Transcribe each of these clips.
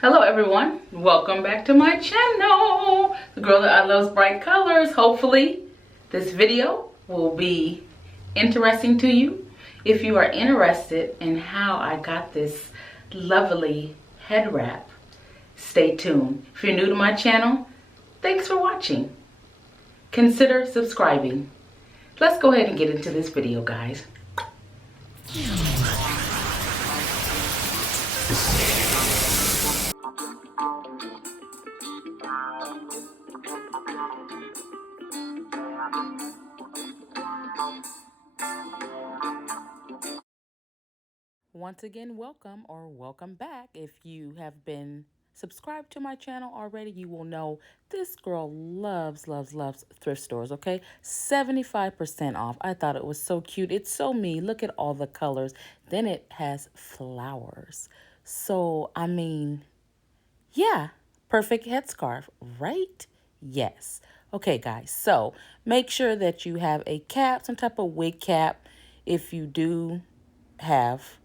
Hello everyone, welcome back to my channel, the girl that I loves bright colors. Hopefully this video will be interesting to you. If you are interested in how I got this lovely head wrap, stay tuned. If you're new to my channel, thanks for watching. Consider subscribing. Let's go ahead and get into this video, guys. Once again, welcome back. If you have been subscribed to my channel already, you will know this girl loves thrift stores, okay? 75% off. I thought it was so cute. It's so me. Look at all the colors. Then it has flowers. So, I mean, yeah, perfect headscarf, right? Yes. Okay, guys, so make sure that you have a cap, some type of wig cap, if you do have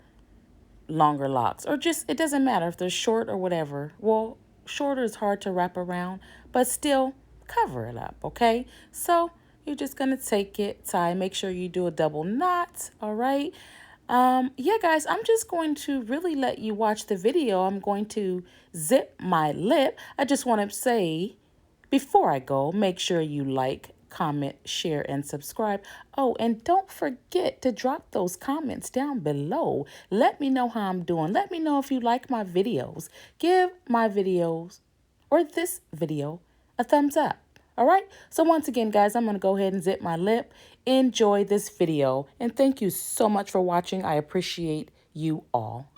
longer locks, or just, it doesn't matter if they're short or whatever. Well, shorter is hard to wrap around, but still cover it up, okay? So you're just gonna take it, tie, make sure you do a double knot, all right? Yeah, guys, I'm just going to really let you watch the video. I'm going to zip my lip. I just want to say, before I go, make sure you like, comment, share, and subscribe. Oh, and don't forget to drop those comments down below. Let me know how I'm doing. Let me know if you like my videos. Give my videos, or this video, a thumbs up. All right? So once again, guys, I'm going to go ahead and zip my lip. Enjoy this video. And thank you so much for watching. I appreciate you all.